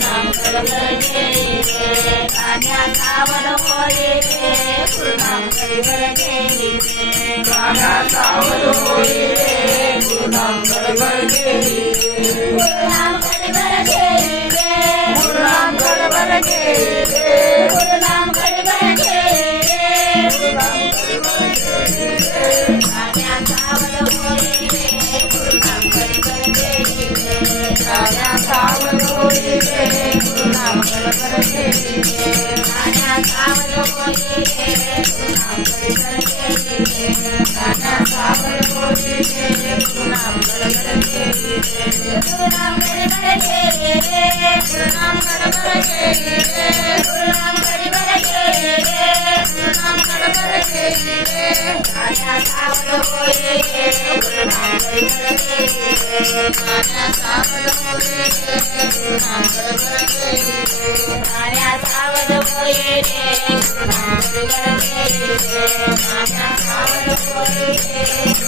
नाम गडबड घेईले कान्या सावध होई रे गुरुनाम गडबड घेईले कान्या सावध होई रे गुरुनाम गडबड घेईले गुरुनाम गडबड घेईले गुरुनाम गडबड घेईले गुरुनाम गडबड घेईले गुरुनाम गडबड घेईले कान्या सावध होई रे गुरुनाम गडबड घेईले कान्या सावध होई रे गुरुनाम गडबड घेईले कान्या सावध होई रे गुरुनाम गडबड घेईले कान्या सावध होई रे गुरुनाम गडबड घेईले गुरुनाम गडबड घेईले गुरुनाम गडबड घेईले गुरुनाम गडबड घेईले गुरुनाम गडबड घेईले कान्या सावध होई रे गुरुनाम गडबड घेईले कान्या सावध होई रे गुरुनाम गडबड घेईले कान्या सावध होई रे गुरुनाम गडबड घेईले कान्या सावध होई रे